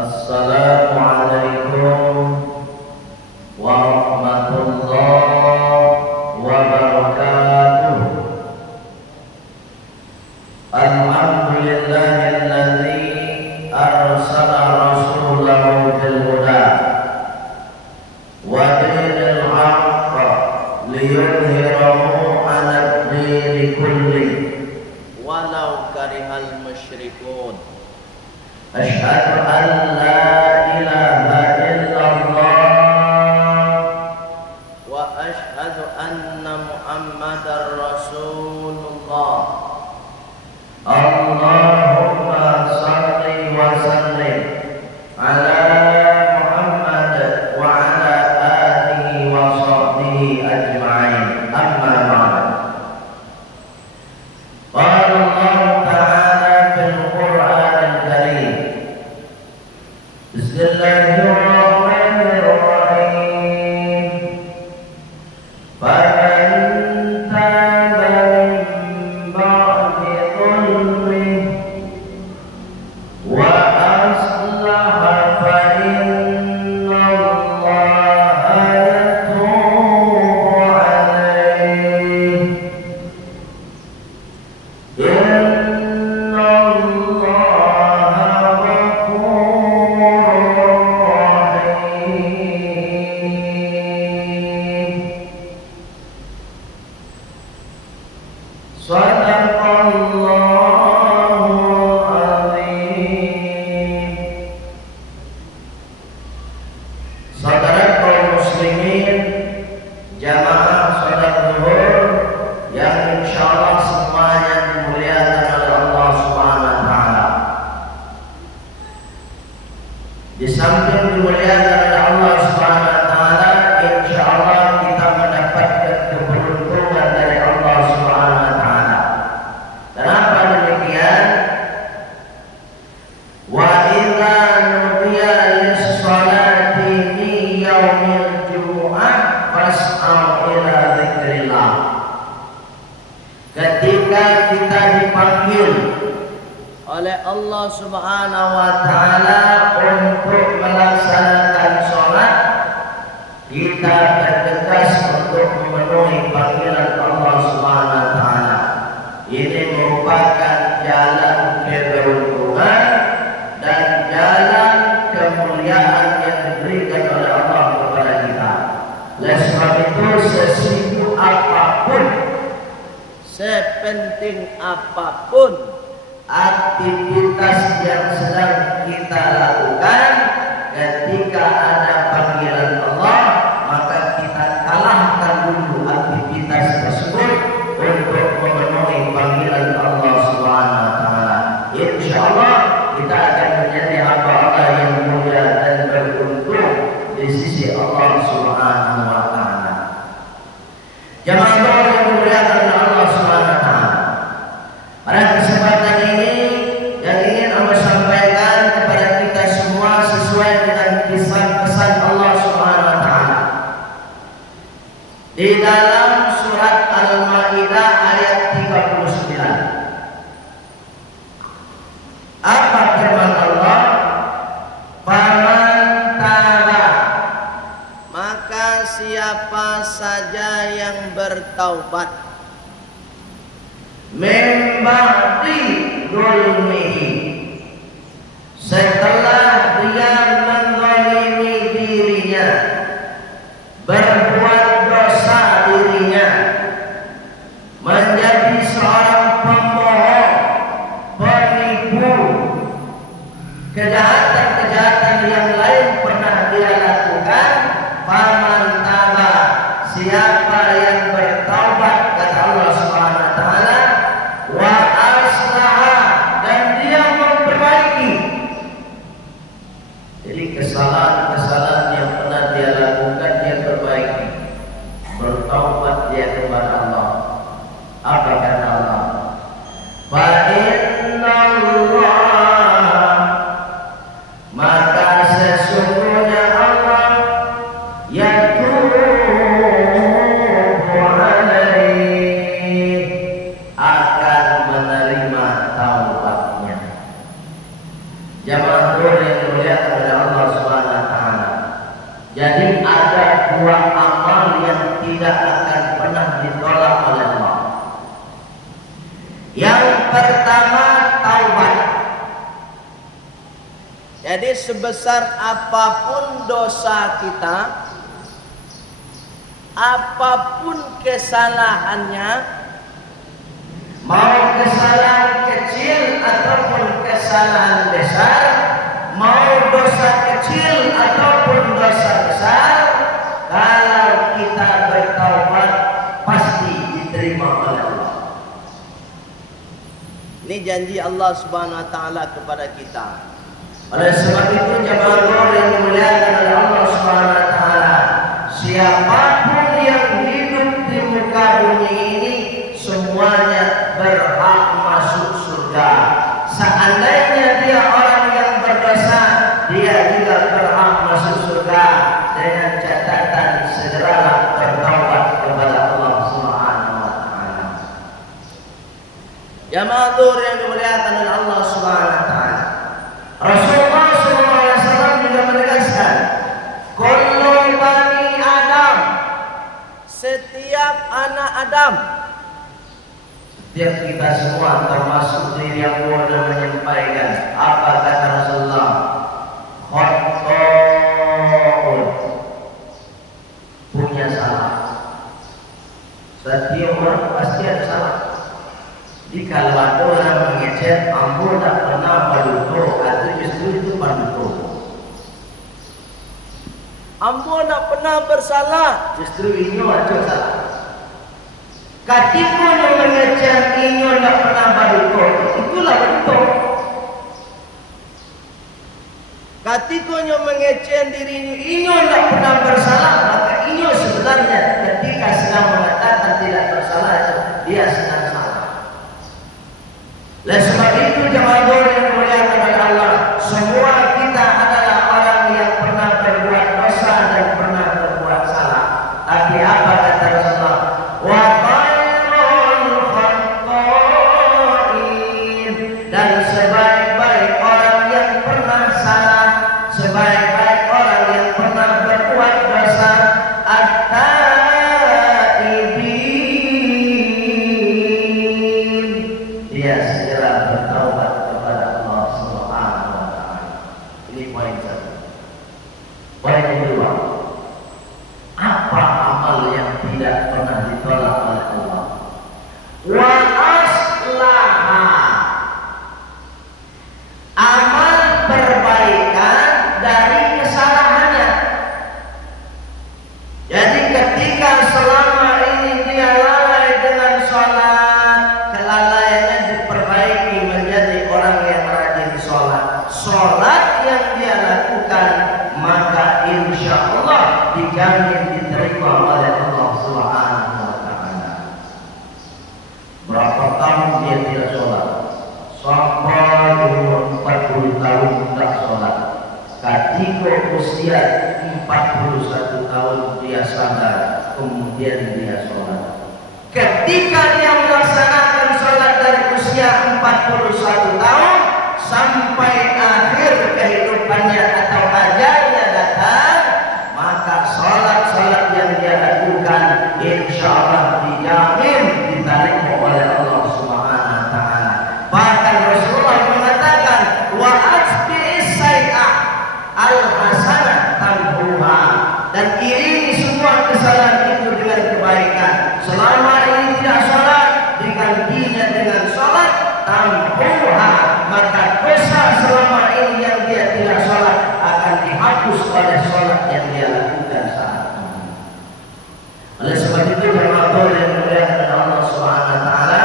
Assalamualaikum warahmatullahi wabarakatuh. Alhamdulillahilladzi arsala rasulahu bil huda wa dinil haqq liyudhhirahu 'alad dini kulli walau karihal musyrikun. Asyhadu an la ilaha illallah wa asyhadu anna Muhammadar Rasulullah. Allahumma salli wa sallim ala Muhammad wa ala alihi wa sahbihi ajma'in. Amma ba'd. Qala Allah ta'ala fil Qur'anil Karim. Bismillahirrahmanirrahim. Faman taba min ba'di dhulmihi wa aslaha fa inna Allaha yatubu 'alaihi. Inna Allaha ghafurur rahim. Shadaqallahul azim. Saudara kaum muslimin, jamaah salat zuhur yang insyaallah semuanya dimuliakan oleh Allah Subhanahu wa taala. Di samping dimuliakan oleh Allah Subhanahu wa taala, insyaallah kita mendapatkan keberuntungan dari Allah Subhanahu wa taala. Kenapa demikian? Wa idza nudiya lis-sholati fi yaumil jumu'ah fas'au ila dzikrillah. Ketika kita dipanggil oleh Allah Subhanahu wa taala untuk melaksanakan sholat, kita bergegas untuk memenuhi panggilan Allah Subhanahu wa taala. Ini merupakan jalan keberuntungan dan jalan kemuliaan yang diberikan oleh Allah kepada kita. Oleh sebab itu, sesibuk apapun, sepenting apapun aktivitas yang sedang kita lakukan, ketika ada panggilan Allah, maka kita kalahkan dulu aktivitas tersebut untuk memenuhi panggilan Allah Subhanahu wa taala. Insyaallah kita akan menjadi hamba-hamba yang mulia dan beruntung di sisi Allah Subhanahu wa taala. Jamaah Allah yang dimuliakan oleh Allah Subhanahu wa taala. Pada kesempatan ini yang ingin Allah sampaikan kepada kita semua sesuai dengan pesan Allah Subhanahu wa taala. Di dalam surat Al-Maidah ayat 39. Apa firman Allah? Faman taba, maka siapa saja yang bertaubat, min ba'di dzulmihi, setelah dia menzalimi dirinya, berbuat dosa dirinya, menjadi seorang pembohong, penipu, kejahatan-kejahatan yang lain pernah dia lakukan. Faman taba, siapa yang bertaubat, kata Allah Subhanahu wa taala, wa aslaha, dan dia memperbaiki. Jadi kesalahan-kesalahan yang pernah dia lakukan dia perbaiki, bertaubat dia kepada Allah. Apa kata Allah? Fa inna Allah, maka sesungguhnya Allah yatubu 'alaihi, akan menerima taubatnya. Jamaah yang mulia sebesar apapun dosa kita, apapun kesalahannya, mau kesalahan kecil ataupun kesalahan besar, mau dosa kecil ataupun dosa besar, kalau kita bertaubat pasti diterima oleh Allah. Ini janji Allah Subhanahu wa taala kepada kita. Oleh sebab itu jemaah Allah yang dimuliakan oleh Allah Subhanahu wa taala, siapapun yang hidup di muka bumi ini semuanya berhak masuk surga. Seandainya dia orang yang berdosa, dia juga berhak masuk surga dengan catatan segeralah bertaubat kepada Allah Subhanahu wa taala. Jamaah yang dimuliakan oleh Allah Subhanahu wa taala. Rasulullah SAW juga menegaskan, kullu bani Adam, setiap anak Adam, setiap kita semua termasuk diri yang boleh menyampaikan apa kata Rasulullah, khata'un, punya salah. Setiap orang pasti ada salah. Jika ada orang mengecek, ambo tak pernah paduto, atau justru itu paduto. Ambo tak pernah bersalah, justru ini ada salah. Katimu yang mengecek, ini tak pernah paduto, itulah paduto. Katiku yang mengecek diri ini tak pernah bersalah, maka ini sebenarnya ketika sedang mengatakan tidak bersalah, dia sedang salah. Oleh sebab itu jemaah yang dimuliakan oleh Allah, semua kita adalah orang yang pernah berbuat dosa dan pernah berbuat salah. Tapi apa kata Rasulullah? Wa khairul khata'in, dan sebaik-baik orang yang pernah salah, sebaik-baik orang yang pernah berbuat dosa, at-taibin, dia segera bertaubat kepada Allah Subhanahu wa taala. Ini poin satu. Poin kedua, apa amal yang tidak pernah ditolak oleh Allah? Wa aslaha, amal perbaikan dari kesalahannya. Jadi ketika selama ini dia lalai dengan sholat, kelalaiannya diperbaiki menjadi orang yang rajin sholat. Sholat yang dia lakukan, maka insya Allah dijamin diterima oleh Allah Subhanahu wa taala. Berapa tahun dia tidak sholat? Sampai umur 40 tahun tidak sholat. Ketika usia 41 tahun dia sadar, kemudian dia sholat. Ketika dia melaksanakan sholat dari usia 41 tahun sampai akhir kehidupannya atau ajalnya datang, maka sholat-sholat yang dia lakukan insya Allah dijamin diterima oleh Allah Subhanahu wa taala. Bahkan Rasulullah mengatakan, wa atbi'is sayyi'ah al-hasanah tamhuha, dan iringi semua kesalahan itu dengan kebaikan. Selama ini tidak sholat, digantinya dengan sholat, tamhuha, maka dosa selama ini yang dia tidak sholat akan dihapus oleh sholat yang dia lakukan saat ini. Oleh sebab itu jemaah yang dimuliakan oleh Allah Subhanahu wa taala,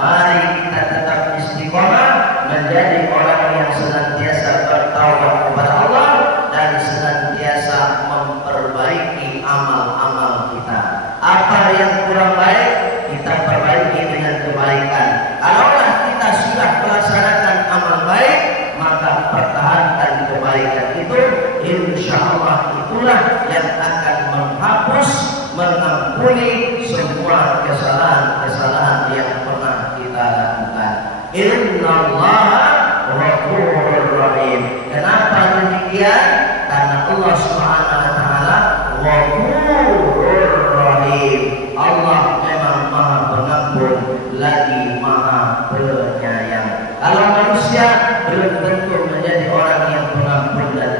mari kita tetap istiqomah menjadi orang yang senantiasa bertaubat kepada Allah dan senantiasa memperbaiki amal-amal kita. Apa yang kurang baik kita perbaiki dengan kebaikan. Kalaulah kita sudah melaksanakan amal baik, maka pertahankan kebaikan itu. Insya Allah itulah yang akan menghapus, mengampuni semua kesalahan-kesalahan yang pernah kita lakukan. Innallaha ghafurur rahim. Kenapa demikian? Karena Allah Subhanahu wa taala Ghafurur Rahim. Allah memang Maha Pengampun lagi Maha Penyayang. Kalau manusia belum tentu menjadi orang yang pengampun dan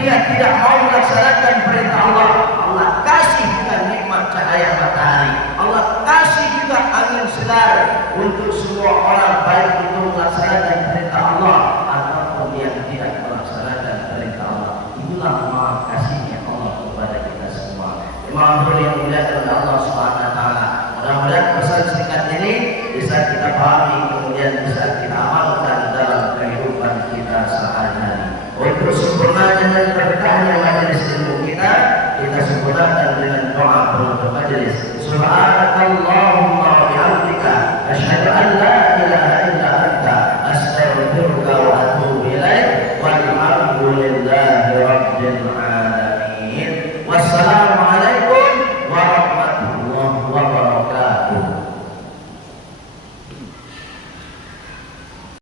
dia tidak mau melaksanakan perintah Allah, Allah kasih juga nikmat cahaya matahari, Allah kasih juga angin segar untuk semua orang, baik itu melaksanakan perintah Allah ataupun dia tidak melaksanakan perintah Allah. Itulah maha kasihnya Allah kepada kita semua. Imam yang dimuliakan oleh Allah Subhanahu wa taala. Mudah-mudahan pesan singkat ini bisa kita pahami, kemudian bisa kita amalkan dalam kehidupan kita sehari-hari. Untuk sempurnanya dan berkahnya majelis ilmu kita sempurnakan dengan doa penutup majelis. Subhanallah.